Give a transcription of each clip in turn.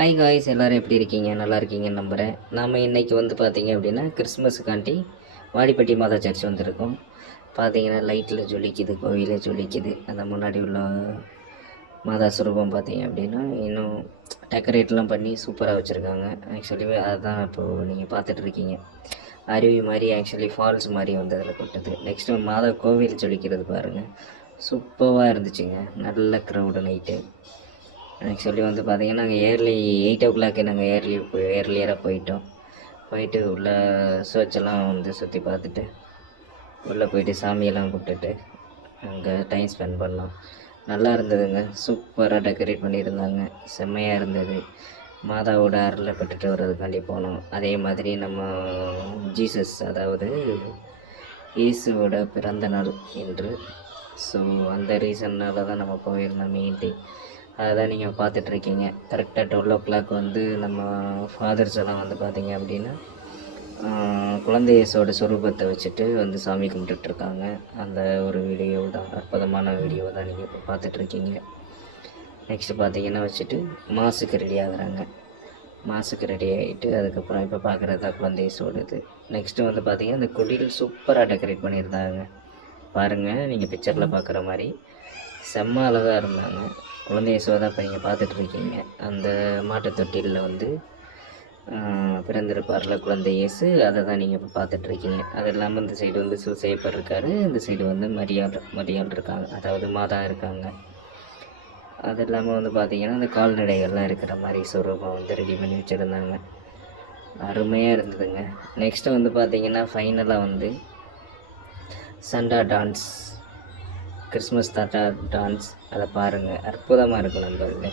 Hi guys, எல்லோரும் எப்படி இருக்கீங்க? நல்லா இருக்கீங்கன்னு நம்புகிறேன். நாம் இன்றைக்கி வந்து பார்த்திங்க அப்படின்னா கிறிஸ்மஸுக்காண்டி வாடிப்பட்டி மாதா சர்ச் வந்திருக்கோம். பார்த்திங்கன்னா லைட்டில் ஜொலிக்குது, கோவிலே ஜொலிக்குது. அந்த முன்னாடி உள்ள மாதா சுரூபம் பார்த்திங்க அப்படின்னா இன்னும் டெக்கரேட்லாம் பண்ணி சூப்பராக வச்சுருக்காங்க. ஆக்சுவலி அதுதான் இப்போது நீங்கள் பார்த்துட்ருக்கீங்க. அருவி மாதிரி ஆக்சுவலி ஃபால்ஸ் மாதிரி வந்து அதில் கொட்டுது. நெக்ஸ்ட்டு மாதா கோவில் ஜொலிக்கிறது பாருங்கள், சூப்பராக இருந்துச்சுங்க. நல்ல க்ரௌடு நைட்டு. ஆக்சுவலி வந்து பார்த்திங்கன்னா நாங்கள் ஏர்லி 8 o'clock நாங்கள் ஏர்லியராக போயிட்டு உள்ள சர்ச்செல்லாம் வந்து சுற்றி பார்த்துட்டு உள்ளே போயிட்டு சாமியெல்லாம் கும்பிட்டுட்டு அங்கே டைம் ஸ்பெண்ட் பண்ணோம். நல்லா இருந்ததுங்க. சூப்பராக டெக்கரேட் பண்ணியிருந்தாங்க. செம்மையாக இருந்தது. மாதாவோட அருளை பெற்றுட்டு வர்றதுக்காண்டி போனோம். அதே மாதிரி நம்ம ஜீசஸ், அதாவது இயேசுவோட பிறந்த நாள் என்று, ஸோ அந்த ரீசன்னால் தான் நம்ம போயிருந்தோம் மெயின்லி. அதை தான் நீங்கள் பார்த்துட்ருக்கீங்க. கரெக்டாக 12 o'clock வந்து நம்ம ஃபாதர்ஸ் எல்லாம் வந்து பார்த்திங்க அப்படின்னா குழந்தை இயேசுவோட சொரூபத்தை வச்சுட்டு வந்து சாமி கும்பிட்டுட்ருக்காங்க. அந்த ஒரு வீடியோ தான், அற்புதமான வீடியோ தான் நீங்கள் இப்போ பார்த்துட்ருக்கீங்க. நெக்ஸ்ட்டு பார்த்திங்கன்னா வச்சுட்டு மாஸுக்கு ரெடி ஆகுறாங்க. மாஸுக்கு ரெடி ஆகிட்டு அதுக்கப்புறம் இப்போ பார்க்குறது தான் குழந்தை இயேசுவோடது. நெக்ஸ்ட்டு வந்து பார்த்திங்கன்னா இந்த குடில் சூப்பராக டெக்கரேட் பண்ணியிருந்தாங்க. பாருங்கள், நீங்கள் பிக்சரில் பார்க்குற மாதிரி செம்ம அழகாக இருந்தாங்க. குழந்தை இயேசுவை தான் இப்போ நீங்கள் பார்த்துட்ருக்கீங்க. அந்த மாட்டுத் தொட்டிலில் வந்து பிறந்திருப்பார்ல குழந்தை இயேசு, அதை தான் நீங்கள் இப்போ பார்த்துட்ருக்கீங்க. அது இல்லாமல் இந்த சைடு வந்து சூசையப்பர் இருக்கார், இந்த சைடு வந்து மரியாள் இருக்காங்க, அதாவது மாதா இருக்காங்க. அது இல்லாமல் வந்து பார்த்திங்கன்னா அந்த கால்நடைகள்லாம் இருக்கிற மாதிரி சொரூபம் வந்து ரெடி பண்ணி வச்சுருந்தாங்க. அருமையாக இருந்ததுங்க. நெக்ஸ்ட்டு வந்து பார்த்திங்கன்னா ஃபைனலாக வந்து சண்டா டான்ஸ், கிறிஸ்மஸ் தாத்தா டான்ஸ், அதை பாருங்கள், அற்புதமாக இருக்கும் நண்பர்களே.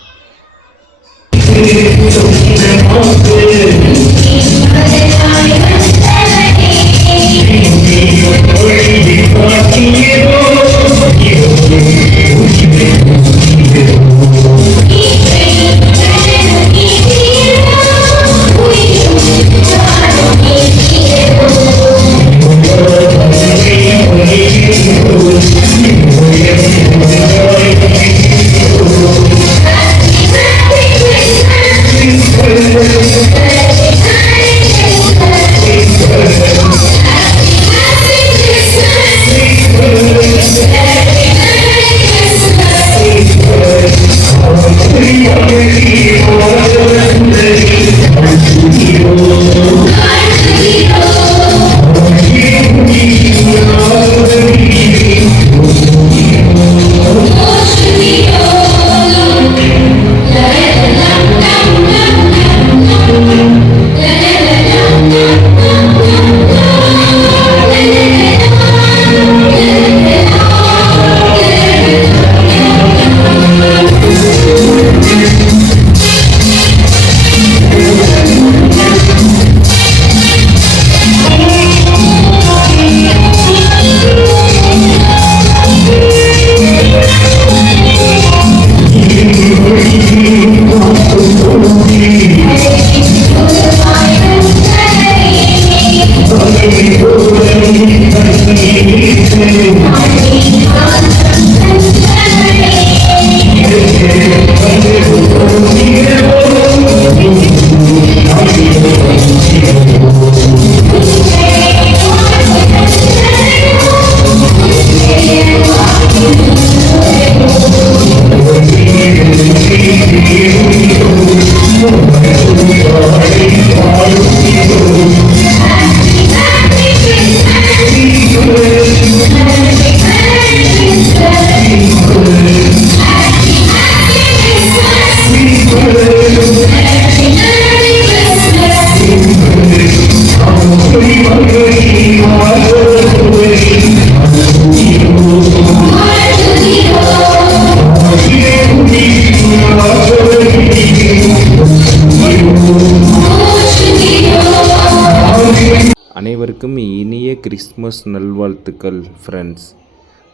அனைவருக்கும் இனிய கிறிஸ்மஸ் நல்வாழ்த்துக்கள் ஃப்ரெண்ட்ஸ்.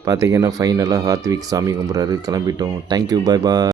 பார்த்தீங்கன்னா ஃபைனலாக ஹார்த்விக் சாமி கும்பிட்றாரு. கிளம்பிட்டோம். தேங்க்யூ, பாய் பாய்.